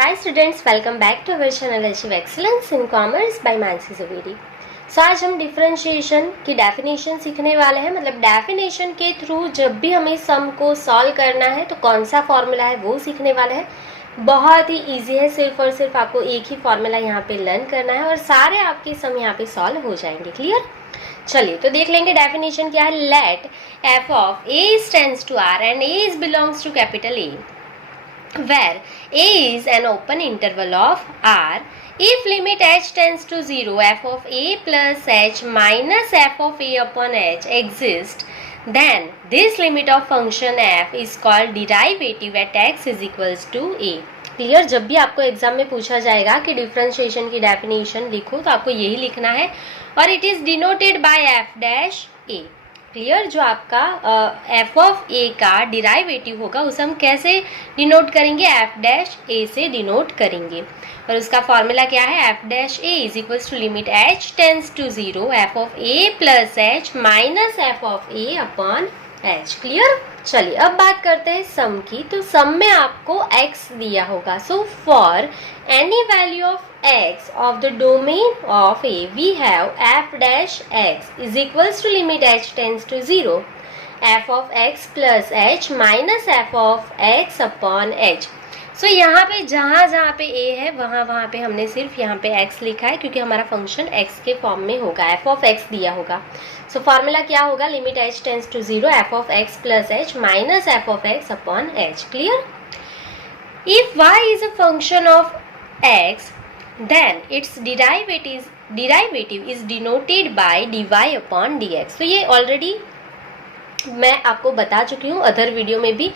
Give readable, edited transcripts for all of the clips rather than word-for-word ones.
Hi students, welcome back to our channel Achieve Excellence in Commerce by Mansi Zaveri। आज हम differentiation की definition सीखने वाले हैं। मतलब डेफिनेशन के थ्रू जब भी हमें सम को सॉल्व करना है तो कौन सा फॉर्मूला है वो सीखने वाले हैं। बहुत ही इजी है, सिर्फ और सिर्फ आपको एक ही फॉर्मूला यहाँ पे लर्न करना है और सारे आपके सम यहाँ पे सॉल्व हो जाएंगे। क्लियर? चलिए तो देख लेंगे डेफिनेशन क्या है। Let f of a tends to R and a belongs to capital a where a is an open interval of r, if limit h tends to 0 f of a plus h minus f of a upon h exists, then this limit of function f is called derivative at x is equals to a। Clear? जब भी आपको exam में पूछा जाएगा कि differentiation की definition लिखो तो आपको यही लिखना है और it is denoted by F dash A. Clear? जो आपका एफ ऑफ ए का डिराइवेटिव होगा उसे हम कैसे डिनोट करेंगे? एफ डैश ए से डिनोट करेंगे और उसका फॉर्मूला क्या है? F dash a is equals to limit h tends to 0 f of a plus h minus f of a upon h. Clear? चलिए अब बात करते हैं सम की। तो सम में आपको x दिया होगा। So for any value of x of the domain of A, we have f dash x is equals to limit h tends to 0 f of x plus h minus f of x upon h। सो यहाँ पे जहाँ पे a है वहाँ पे हमने सिर्फ यहाँ पे x लिखा है क्योंकि हमारा फंक्शन x के फॉर्म में होगा। f of x दिया होगा। सो फॉर्मूला क्या होगा? Limit h tends to 0 f of x plus h minus f of x upon h। Clear? If y is a function of x, then its derivative is denoted by dy upon dx। तो ये already मैं आपको बता चुकी हूँ other video में भी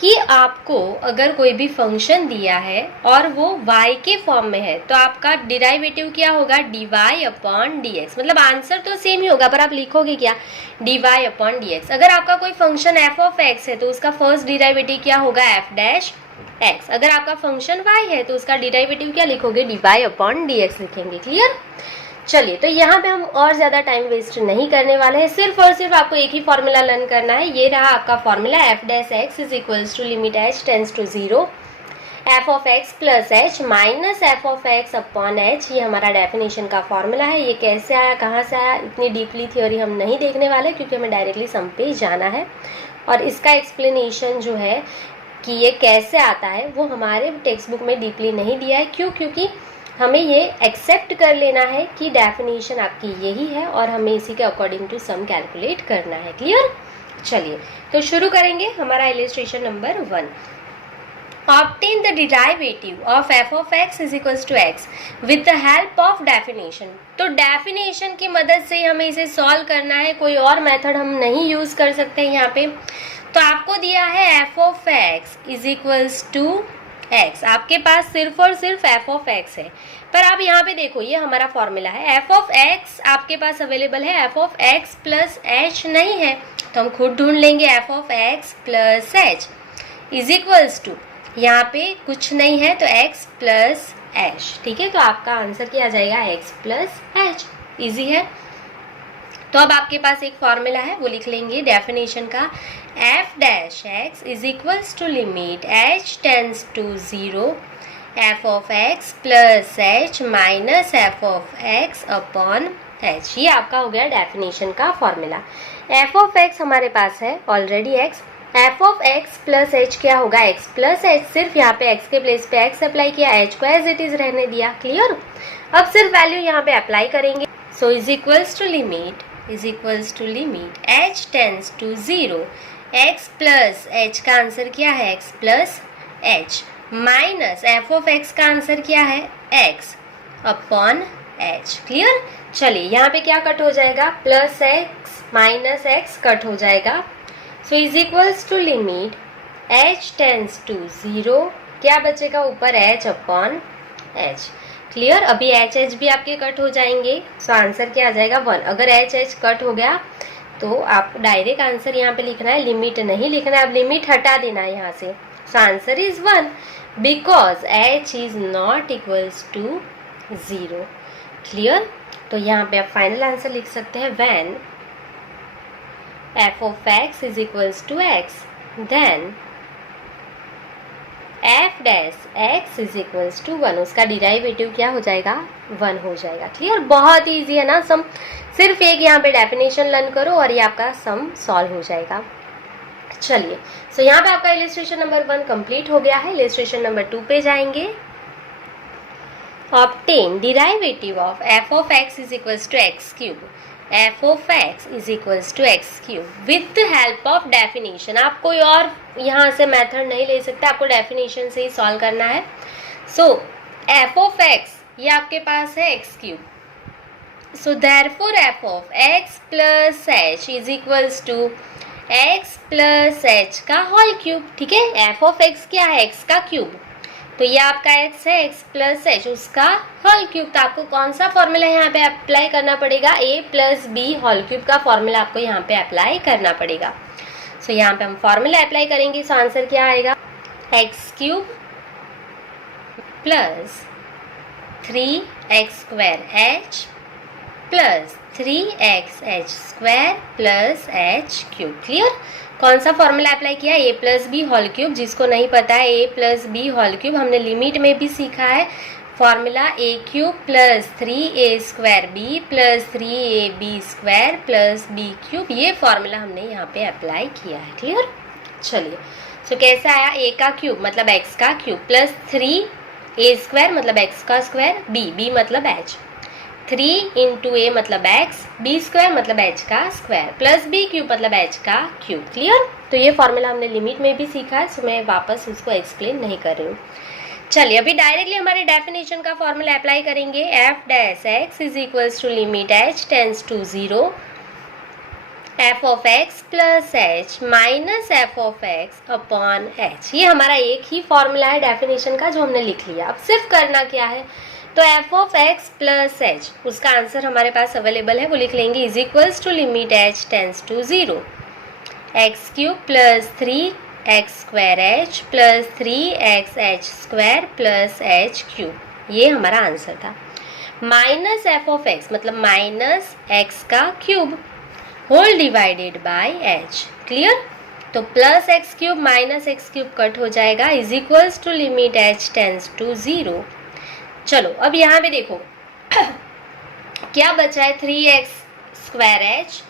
कि आपको अगर कोई भी फंक्शन दिया है और वो y के फॉर्म में है तो आपका डिराइवेटिव क्या होगा? dy upon dx। मतलब आंसर तो सेम ही होगा पर आप लिखोगे क्या? dy upon dx। अगर आपका कोई फंक्शन f ऑफ x है तो उसका फर्स्ट डिराइवेटिव क्या होगा? f dash x। अगर आपका फंक्शन y है तो उसका डिराइवेटिव क्या लिखोगे? dy अपॉन dx लिखेंगे। क्लियर? चलिए तो यहाँ पे हम और ज़्यादा टाइम वेस्ट नहीं करने वाले हैं, सिर्फ और सिर्फ आपको एक ही फॉर्मूला लर्न करना है। ये रहा आपका formula f dash x is equals to limit h tends to 0 f of x plus h minus f of x upon h. ये हमारा डेफिनेशन का फॉर्मूला है। ये कैसे आया, कहाँ से आया, इतनी डीपली थ्योरी हम नहीं देखने वाले क्योंकि हमें डायरेक्टली सम पे जाना है और इसका एक्सप्लेनेशन जो है कि ये कैसे आता है वो हमारे टेक्स्ट बुक में डीपली नहीं दिया है। क्यों? क्योंकि हमें ये एक्सेप्ट कर लेना है कि डेफिनेशन आपकी यही है और हमें इसी के अकॉर्डिंग टू सम कैलकुलेट करना है। क्लियर? चलिए तो शुरू करेंगे हमारा illustration number 1। Obtain the derivative of f of x is equals to x with the help of definition. तो डेफिनेशन की मदद से हमें इसे सॉल्व करना है, कोई और मेथड हम नहीं यूज कर सकते यहाँ पे। तो आपको दिया है f of x is equals to x। आपके पास सिर्फ और सिर्फ f ऑफ x है पर आप यहाँ पे देखो ये हमारा फॉर्मूला है। f ऑफ x आपके पास अवेलेबल है, f of x plus h नहीं है तो हम खुद ढूंढ लेंगे f of x plus h is equals to, यहाँ पे कुछ नहीं है तो x प्लस h। ठीक है? तो आपका आंसर क्या आ जाएगा? x plus h। इजी है। तो अब आपके पास एक फॉर्मूला है वो लिख लेंगे डेफिनेशन का। f dash x is equals to limit h tends to 0 f of x plus h minus f of x upon h। ये आपका हो गया डेफिनेशन का फॉर्मूला। f ऑफ x हमारे पास है already x। f of x plus h क्या होगा? x plus h। सिर्फ यहाँ पे x के प्लेस पे x अप्लाई किया, h को एज इट इज रहने दिया। क्लियर? अब सिर्फ वैल्यू यहाँ पे अप्लाई करेंगे। So is equals to limit h tends to 0 x plus h का आंसर क्या है? x plus h minus f of x का आंसर क्या है? x upon h। क्लियर? चलिए यहाँ पे क्या कट हो जाएगा? Plus x minus x cut हो जाएगा। So is equals to limit h tends to 0 क्या बचेगा? ऊपर h अपॉन h। क्लियर? अभी एच एच भी आपके कट हो जाएंगे। सो आंसर क्या आ जाएगा? 1। अगर एच एच कट हो गया तो आप डायरेक्ट आंसर यहाँ पे लिखना है, लिमिट नहीं लिखना है। अब लिमिट हटा देना है यहाँ से। So answer is 1 because H is not equals to 0। Clear? तो यहाँ पे आप फाइनल आंसर लिख सकते हैं when f of x is equals to x then f dash x is equals to 1, उसका डिराइवेटिव क्या हो जाएगा, 1 हो जाएगा। क्लियर, बहुत ईजी है ना सम, सिर्फ एक यहाँ पे डेफिनेशन लर्न करो और ये आपका सम सॉल्व हो जाएगा। चलिए, सो यहाँ पे आपका इलिस्ट्रेशन नंबर 1 कंप्लीट हो गया है। इलिस्ट्रेशन नंबर 2 पे जाएंगे। Obtain derivative of f of x is equals to x cube, f of x is equals to x cube with help of definition. आप कोई और यहाँ से मेथड नहीं ले सकते, आपको डेफिनेशन से ही सॉल्व करना है। सो एफ ऑफ एक्स ये आपके पास है x cube, so therefore f of x plus h is equals to x plus h का होल क्यूब। ठीक है, एफ ऑफ एक्स क्या है, एक्स का क्यूब, तो ये आपका x है, x प्लस एच उसका होल क्यूब। तो आपको कौन सा फॉर्मूला यहाँ पे अप्लाई करना पड़ेगा, a plus B whole cube का फॉर्मूला आपको यहाँ पे अप्लाई करना पड़ेगा। सो यहाँ पे हम फॉर्मूला अप्लाई करेंगे, सो आंसर क्या आएगा, X cube plus 3x square H plus 3x square plus H cube. Clear, कौन सा फॉर्मूला अप्लाई किया, A plus B whole cube. जिसको नहीं पता है A plus B whole cube, हमने लिमिट में भी सीखा है formula A cube plus 3a square B plus 3ab square plus B cube, ये फॉर्मूला हमने यहाँ पे अप्लाई किया है। क्लियर, चलिए, सो कैसा आया, ए का क्यूब मतलब एक्स का क्यूब प्लस 3a स्क्वायर मतलब एक्स का स्क्वायर, बी मतलब एच, 3 इंटू ए मतलब एक्स, बी स्क्वायर मतलब एच का स्क्वायर प्लस बी क्यूब मतलब एच का क्यूब। क्लियर, तो ये फॉर्मूला हमने लिमिट में भी सीखा है, सो मैं वापस उसको एक्सप्लेन नहीं कर रही हूँ। चलिए, अभी डायरेक्टली हमारे डेफिनेशन का फॉर्मूला अप्लाई करेंगे। F dash x is equals to limit h tends to 0 f of x plus h minus f of x upon h. ये हमारा एक ही फॉर्मूला है डेफिनेशन का जो हमने लिख लिया। अब सिर्फ करना क्या है, तो f of x plus h उसका आंसर हमारे पास अवेलेबल है, वो लिख लेंगे is equals to limit h tends to 0 x cube plus 3x square H plus 3x h square plus H cube, ये हमारा आंसर था। माइनस एफ ऑफ एक्स मतलब माइनस एक्स का cube whole divided by h. Clear, तो plus x cube minus x cube cut हो जाएगा is equals to limit h tends to 0। चलो, अब यहाँ पे देखो क्या बचा है, 3x square H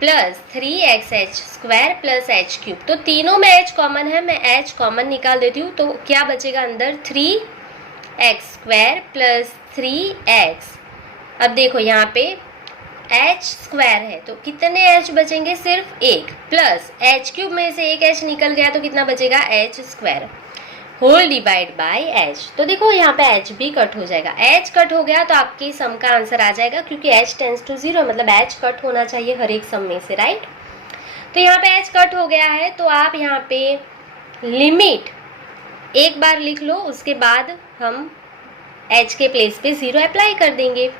plus 3x h square plus H cube. तो तीनों में h कॉमन है, मैं h कॉमन निकाल देती हूँ, तो क्या बचेगा अंदर, 3x स्क्वायर प्लस 3x। अब देखो यहाँ पे h स्क्वायर है तो कितने h बचेंगे, सिर्फ एक, प्लस h क्यूब में से एक h निकल गया तो कितना बचेगा, h square whole divide by h। तो देखो यहाँ पे h भी कट हो जाएगा, h कट हो गया तो आपकी सम का आंसर आ जाएगा, क्योंकि h टेंस टू 0 मतलब h कट होना चाहिए हर एक सम में से, राइट। तो यहाँ पे h कट हो गया है, तो आप यहाँ पे लिमिट एक बार लिख लो, उसके बाद हम h के प्लेस पे 0 अप्लाई कर देंगे।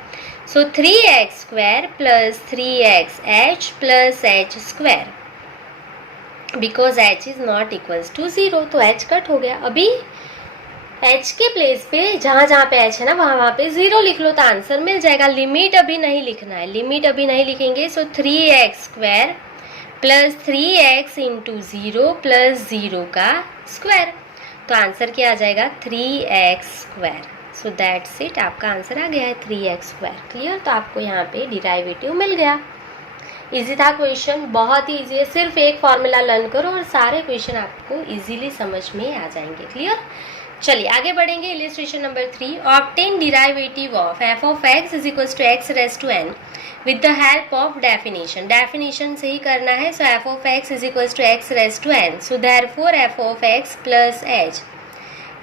So 3x square plus 3x h plus h square, because h is not equals to 0, तो h कट हो गया। अभी h के प्लेस पे जहाँ जहाँ पे h है ना वहाँ पे 0 लिख लो तो आंसर मिल जाएगा। लिमिट अभी नहीं लिखना है, लिमिट अभी नहीं लिखेंगे। सो 3x square plus 3x into 0 plus 0 का स्क्वायर, तो आंसर क्या आ जाएगा, 3x square. So that's it, आपका आंसर आ गया है 3x स्क्वायर। क्लियर, तो आपको यहाँ पे डिराइवेटिव मिल गया। इजी था क्वेश्चन, बहुत ही इजी है, सिर्फ एक फॉर्मूला लर्न करो और सारे क्वेश्चन आपको इजीली समझ में आ जाएंगे। क्लियर, चलिए आगे बढ़ेंगे। Illustration number 3, obtain derivative of f of x is equals to x raise to n with the help of definition. Definition से ही करना है। So f of x is equals to x raise to n, so therefore f of x plus h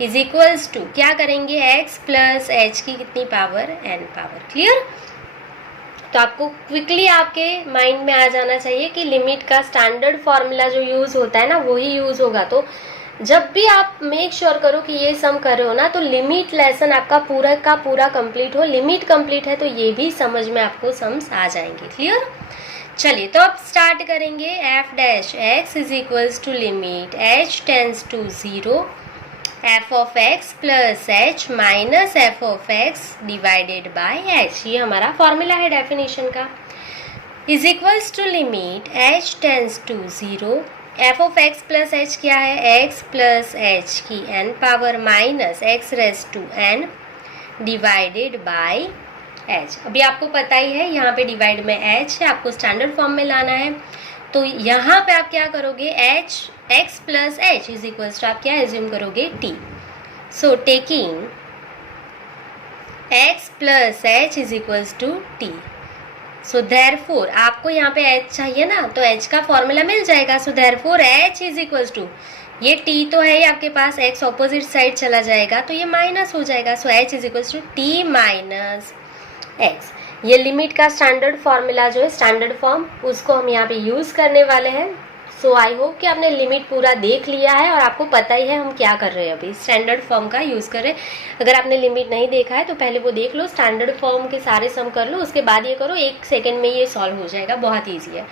is equals to, क्या करेंगे, x plus h की कितनी power, n power. Clear, तो आपको क्विकली आपके माइंड में आ जाना चाहिए कि लिमिट का स्टैंडर्ड फॉर्मूला जो यूज होता है ना वही यूज होगा। तो जब भी आप मेक श्योर करो कि ये सम कर रहे हो ना, तो लिमिट लेसन आपका पूरा का पूरा कंप्लीट हो। लिमिट कंप्लीट है तो ये भी समझ में आपको सम्स आ जाएंगे। क्लियर, चलिए तो अब स्टार्ट करेंगे। F dash x is equals to limit h tends to 0 f of x plus h minus f of x divided by h, ये हमारा फॉर्मूला है डेफिनेशन का। Is equals to limit h tends to 0 f of x plus h क्या है, x plus h की n power minus x raise to n divided by h. अभी आपको पता ही है यहाँ पे डिवाइड में एच है, आपको स्टैंडर्ड फॉर्म में लाना है। तो यहाँ पे आप क्या करोगे, h x plus h is equals to आप क्या एज्यूम करोगे, t. So taking x plus h is equals to t. So therefore आपको यहाँ पे h चाहिए ना, तो h का फॉर्मूला मिल जाएगा। So therefore h is equals to, ये t तो है ही आपके पास, x ऑपोजिट साइड चला जाएगा तो ये माइनस हो जाएगा। So h is equals to t minus x। ये लिमिट का स्टैंडर्ड फॉर्मूला जो है, स्टैंडर्ड फॉर्म, उसको हम यहाँ पे यूज करने वाले हैं। सो आई होप कि आपने लिमिट पूरा देख लिया है और आपको पता ही है हम क्या कर रहे हैं, अभी स्टैंडर्ड फॉर्म का यूज़ कर रहे हैं। अगर आपने लिमिट नहीं देखा है तो पहले वो देख लो, स्टैंडर्ड फॉर्म के सारे सम कर लो, उसके बाद ये करो, 1 सेकेंड में ये सॉल्व हो जाएगा, बहुत ईजी है।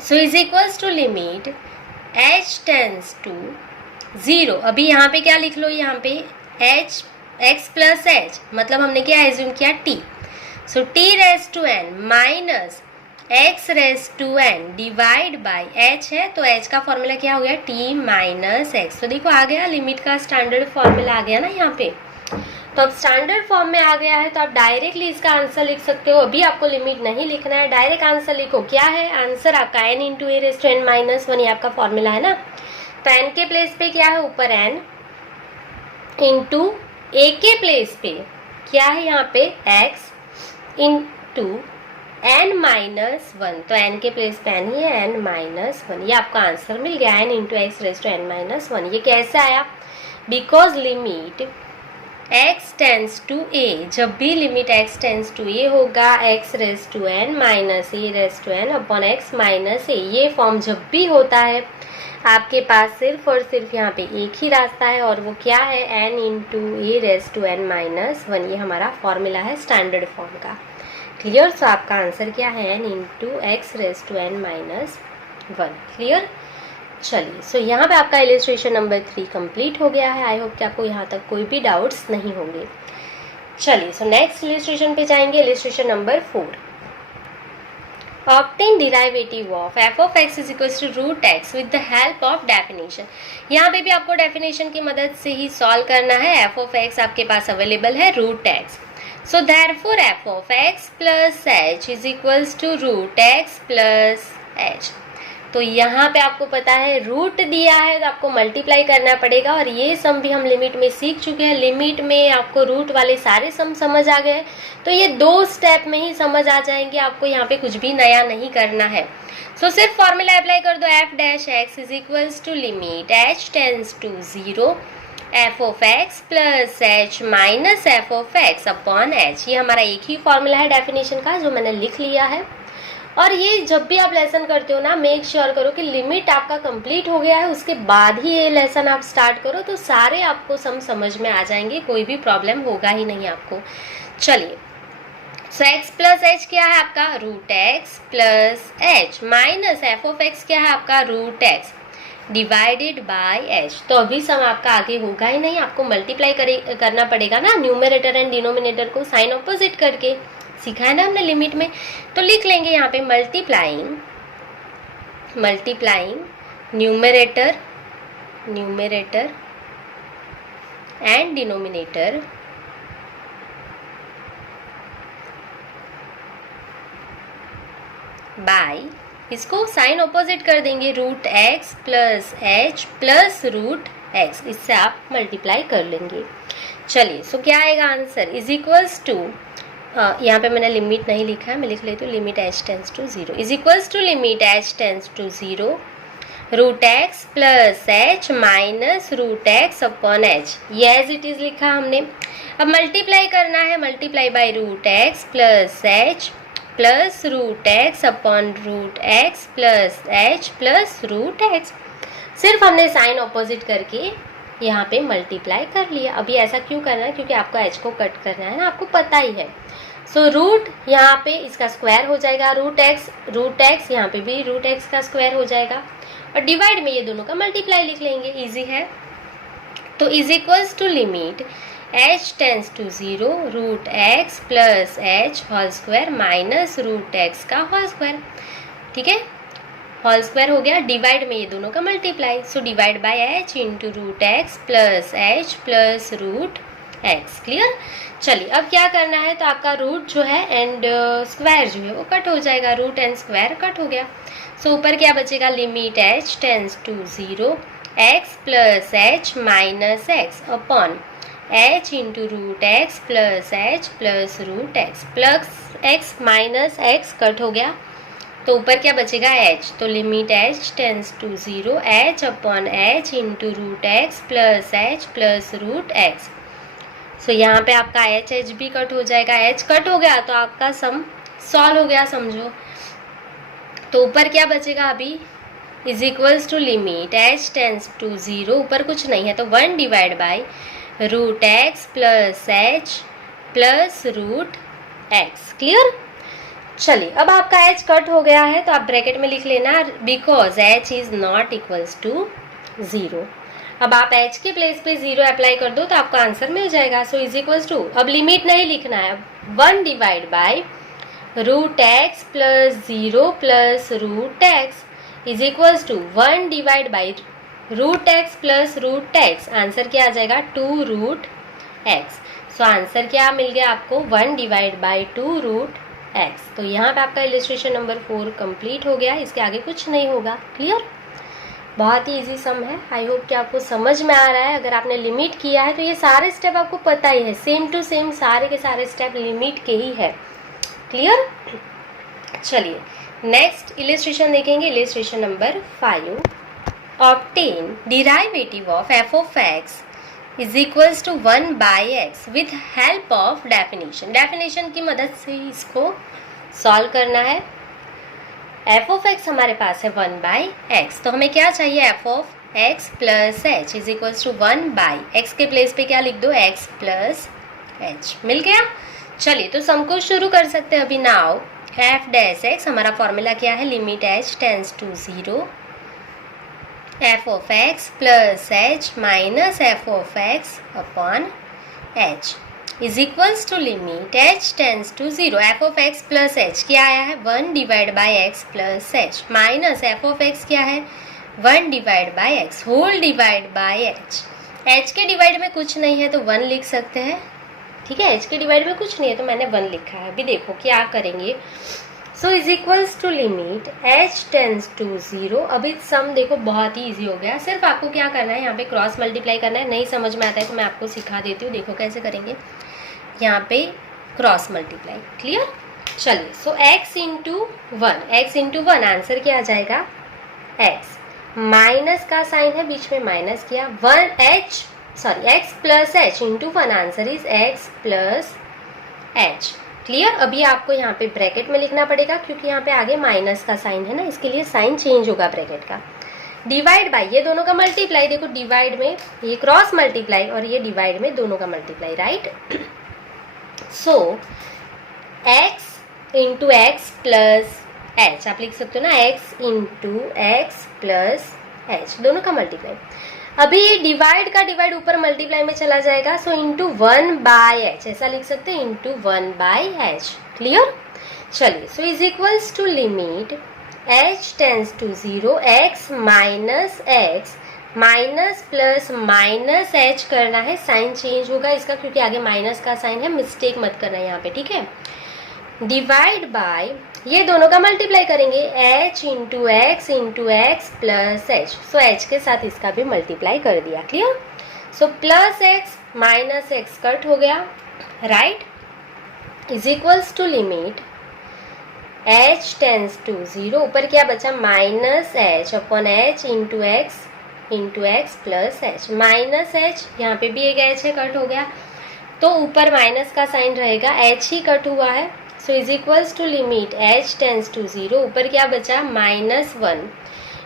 So is equals to limit h tends to 0। अभी यहाँ पे क्या लिख लो, यहाँ पे h x प्लस एच, मतलब हमने क्या एज्यूम किया, t। So t raise to n minus x raise to n divide by h है, तो h का फॉर्मूला क्या हो गया, t माइनस x। तो देखो आ गया, लिमिट का स्टैंडर्ड फॉर्मूला आ गया ना यहाँ पे। तो अब स्टैंडर्ड फॉर्म में आ गया है तो आप डायरेक्टली इसका आंसर लिख सकते हो। अभी आपको लिमिट नहीं लिखना है, डायरेक्ट आंसर लिखो। क्या है आंसर आपका, n into a raise to n minus 1, ये आपका फॉर्मूला है ना। तो n के प्लेस पे क्या है, ऊपर n इंटू ए के प्लेस पे क्या है यहाँ पे x इंटू n माइनस 1, तो n के प्लेस पे n ही है, n माइनस 1। ये आपका आंसर मिल गया, n into x raise to n minus 1। ये कैसे आया, because limit x tends to a, जब भी limit x tends to a होगा, x raise to n minus a raise to n upon x minus a, ये form जब भी होता है आपके पास सिर्फ और सिर्फ यहाँ पे एक ही रास्ता है और वो क्या है, n into a raise to n minus 1। ये हमारा फॉर्मूला है स्टैंडर्ड फॉर्म का। क्लियर। सो आपका आंसर क्या है, n into x raise to n minus 1। Clear. चलिए, सो यहाँ पे आपका इलिस्ट्रेशन नंबर 3 कंप्लीट हो गया है। आई होप कि आपको यहाँ तक कोई भी डाउट्स नहीं होंगे। चलिए, सो नेक्स्ट इलिस्ट्रेशन पे जाएंगे, illustration number 4। Obtain derivative of f of x is equals to root x with the help of definition. यहाँ पे भी आपको डेफिनेशन की मदद से ही सॉल्व करना है। एफ ऑफ एक्स आपके पास अवेलेबल है root x. So therefore f of x plus h is equals to root x plus h। तो यहाँ पे आपको पता है रूट दिया है तो आपको मल्टीप्लाई करना पड़ेगा, और ये सम भी हम लिमिट में सीख चुके हैं। लिमिट में आपको रूट वाले सारे सम समझ आ गए, तो ये 2 स्टेप में ही समझ आ जाएंगे, आपको यहाँ पे कुछ भी नया नहीं करना है। सो सिर्फ फॉर्मूला अप्लाई कर दो, f dash x is equals to limit h tends to 0 f of x plus h minus f of x upon h। ये हमारा एक ही फॉर्मूला है डेफिनेशन का जो मैंने लिख लिया है। और ये जब भी आप लेसन करते हो ना, मेक श्योर करो कि लिमिट आपका कंप्लीट हो गया है, उसके बाद ही ये लेसन आप स्टार्ट करो, तो सारे आपको समझ में आ जाएंगे, कोई भी प्रॉब्लम होगा ही नहीं आपको। चलिए, सो x प्लस h क्या है आपका, root x plus h minus f of x क्या है आपका, root x divided by h। तो अभी सम आपका आगे होगा ही नहीं, आपको मल्टीप्लाई करना पड़ेगा ना, न्यूमरेटर एंड डिनोमिनेटर को साइन ऑपोजिट करके, सीखा है ना हमने लिमिट में। तो लिख लेंगे यहाँ पे multiplying numerator and denominator by, इसको साइन ऑपोजिट कर देंगे, root x plus h plus root x, इससे आप मल्टीप्लाई कर लेंगे। चलिए, सो क्या आएगा आंसर, इज इक्वल्स टू, यहाँ पे मैंने लिमिट नहीं लिखा है, मैं लिख लेती हूँ limit h tends to 0 is equals to limit h tends to 0 root x plus h minus root x upon h. ये एज इट इज लिखा हमने। अब मल्टीप्लाई करना है, multiply by root x plus h plus root x upon root x plus h plus root x. सिर्फ हमने sign opposite करके यहाँ पे मल्टीप्लाई कर लिया। अभी ऐसा क्यों करना है, क्योंकि आपको h को कट करना है ना, आपको पता ही है। सो रूट यहाँ पे इसका स्क्वायर हो जाएगा, रूट एक्स यहाँ पे भी रूट एक्स का स्क्वायर हो जाएगा, और डिवाइड में ये दोनों का मल्टीप्लाई लिख लेंगे, इजी है। तो is equals to limit h tends to 0 root x plus h whole square minus root x का होल स्क्वायर। ठीक है, होल स्क्वायर हो गया, डिवाइड में ये दोनों का multiply, so divide by h into root x plus h plus root x. Clear. चलिए अब क्या करना है, तो आपका रूट जो है एंड स्क्वायर जो है वो कट हो जाएगा, रूट एंड स्क्वायर कट हो गया। सो ऊपर क्या बचेगा, limit h tends to 0 x plus h minus x upon h into root x plus root x plus x minus x cut हो गया, तो ऊपर क्या बचेगा एच, तो limit h tends to 0 h upon h into root x plus root x. So यहाँ पे आपका एच भी कट हो जाएगा, एच कट हो गया तो आपका सम सॉल्व हो गया समझो। तो ऊपर क्या बचेगा अभी, is equals to limit h tends to 0, ऊपर कुछ नहीं है तो 1 divide by root x plus h plus root x. Clear. चलिए अब आपका एच कट हो गया है तो आप ब्रैकेट में लिख लेना, because H is not equals to 0। अब आप एच के प्लेस पे 0 अप्लाई कर दो तो आपको आंसर मिल जाएगा। सो इज इक्वल्स टू, अब लिमिट नहीं लिखना है, 1 divide by root x plus 0 plus root x is equals to 1 divide by root x plus root x. Answer क्या आ जाएगा, 2 रूट एक्स। सो आंसर क्या मिल गया आपको, 1 डिवाइड बाई 2 रूट एक्स। तो यहाँ पे आपका इलस्ट्रेशन नंबर 4 कंप्लीट हो गया, इसके आगे कुछ नहीं होगा। क्लियर। बहुत ही इजी सम है, आई होप कि आपको समझ में आ रहा है। अगर आपने लिमिट किया है तो ये सारे स्टेप आपको पता ही है, सेम टू सेम सारे के सारे स्टेप लिमिट के ही है। क्लियर। चलिए नेक्स्ट इलस्ट्रेशन देखेंगे, illustration number 5। Obtain derivative of f of x is equals to 1 by x with help of definition. Definition की मदद से इसको सॉल्व करना है। एफ ऑफ एक्स हमारे पास है 1 बाई एक्स, तो हमें क्या चाहिए, f of x plus h is equals to 1 by x के प्लेस पे क्या लिख दो, एक्स प्लस एच। मिल गया। चलिए तो सम को शुरू कर सकते हैं अभी। नाउ एफ डैश एक्स, हमारा फॉर्मूला क्या है, limit h tends to 0 f of x plus h minus f of x upon h is equals to limit h tends to 0 f of x plus h क्या आया है, 1 divide by x plus h minus f of x क्या है, 1 divide by x whole divide by h. H के divide में कुछ नहीं है तो 1 लिख सकते हैं। ठीक है, एच के डिवाइड में कुछ नहीं है तो मैंने 1 लिखा है। अभी देखो क्या करेंगे। So is equals to limit h tends to 0। अभी सम देखो बहुत ही इजी हो गया, सिर्फ आपको क्या करना है, यहाँ पे क्रॉस मल्टीप्लाई करना है। नहीं समझ में आता है तो मैं आपको सिखा देती हूँ, देखो कैसे करेंगे। यहाँ पे क्रॉस मल्टीप्लाई। क्लियर। चलिए सो x इंटू 1 आंसर क्या आ जाएगा, x माइनस का साइन है बीच में, माइनस किया, x plus H into 1 answer is x plus H. Clear. अभी आपको यहाँ पे ब्रैकेट में लिखना पड़ेगा क्योंकि यहाँ पे आगे माइनस का साइन है ना, इसके लिए साइन चेंज होगा ब्रैकेट का। डिवाइड बाई ये दोनों का मल्टीप्लाई, देखो डिवाइड में ये क्रॉस मल्टीप्लाई और ये डिवाइड में दोनों का मल्टीप्लाई, राइट। सो x into x plus H आप लिख सकते हो ना, x into x plus H दोनों का मल्टीप्लाई। अभी डिवाइड का डिवाइड ऊपर मल्टीप्लाई में चला जाएगा, सो इंटू 1 बाई एच ऐसा लिख सकते हैं, इंटू 1 बाई एच। क्लियर। चलिए so is equals to limit h tends to 0 x minus x minus plus minus h करना है, साइन चेंज होगा इसका क्योंकि आगे माइनस का साइन है, मिस्टेक मत करना यहाँ पे। ठीक है। डिवाइड बाय ये दोनों का मल्टीप्लाई करेंगे, h into x plus h. So h के साथ इसका भी मल्टीप्लाई कर दिया। Clear. So plus x minus x cut हो गया, right, is equals to limit h tends to 0 ऊपर क्या बचा, minus h upon h into x plus h. Minus h यहाँ पे भी एक एच है, कट हो गया, तो ऊपर माइनस का साइन रहेगा, एच ही कट हुआ है। So is equals to limit h tends to 0 ऊपर क्या बचा, -1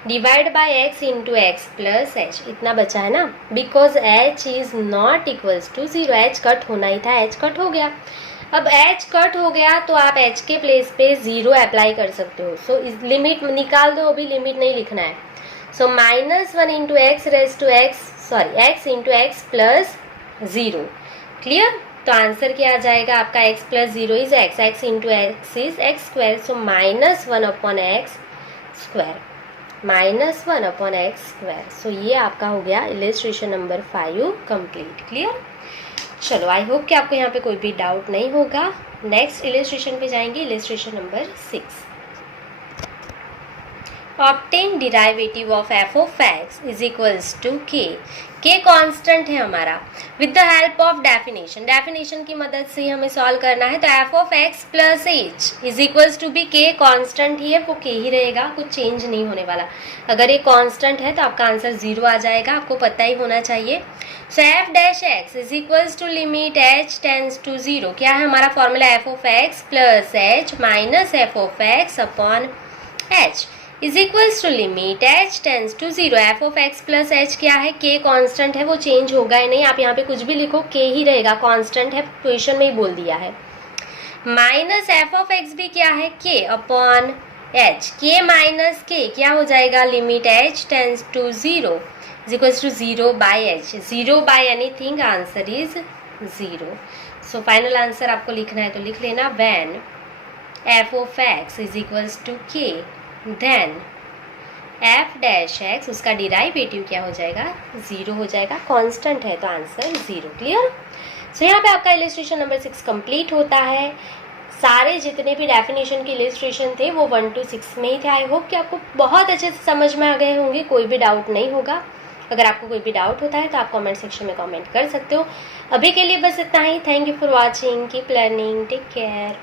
divide by x into x plus h, इतना बचा है ना, because H is not equals to 0। H cut होना ही था, एच कट हो गया। अब एच कट हो गया तो आप एच के प्लेस पे 0 अप्लाई कर सकते हो। सो इस लिमिट निकाल दो, अभी लिमिट नहीं लिखना है। So -1 into x raise to x into x plus 0। Clear. तो आंसर क्या आ जाएगा आपका, x plus 0 is x into x is x square, so -1 upon x square. -1/x²। So ये आपका हो गया इलिस्ट्रेशन नंबर 5 कंप्लीट। क्लियर? चलो, आई होप कि आपको यहाँ पे कोई भी डाउट नहीं होगा। नेक्स्ट इलिस्ट्रेशन पे जाएंगे, illustration number 6। Obtain derivative of f of x is equals to k. K constant है हमारा। With the help of definition, definition की मदद से हमें सॉल्व करना है। तो f of x plus h is equals to be k. Constant ही है, वो के ही रहेगा, कुछ चेंज नहीं होने वाला। अगर ये कांस्टेंट है तो आपका आंसर 0 आ जाएगा, आपको पता ही होना चाहिए। So f dash x is equals to limit h tends to 0। क्या है हमारा formula? F of x plus h minus f of x upon h is equals to limit h tends to 0। F of x plus h क्या है? के constant है, वो change होगा ही नहीं। आप यहाँ पे कुछ भी लिखो, के ही रहेगा, कांस्टेंट है, पोजीशन में ही बोल दिया है। माइनस एफ ऑफ एक्स भी क्या है? के अपॉन एच। के माइनस के क्या हो जाएगा? Limit h tends to 0 is equals to 0 by h. 0 by anything, answer is 0। So final answer आपको लिखना है तो लिख लेना, when f of x is equals to k then f dash x, उसका डिराइवेटिव क्या हो जाएगा? 0 हो जाएगा। कांस्टेंट है तो आंसर 0। क्लियर? सो यहाँ पे आपका इलिस्ट्रेशन नंबर 6 कंप्लीट होता है। सारे जितने भी डेफिनेशन के इलिस्ट्रेशन थे वो 1 to 6 में ही थे। आई होप कि आपको बहुत अच्छे से समझ में आ गए होंगे, कोई भी डाउट नहीं होगा। अगर आपको कोई भी डाउट होता है तो आप कमेंट सेक्शन में कमेंट कर सकते हो। अभी के लिए बस इतना ही। Thank you for watching, keep learning, take care.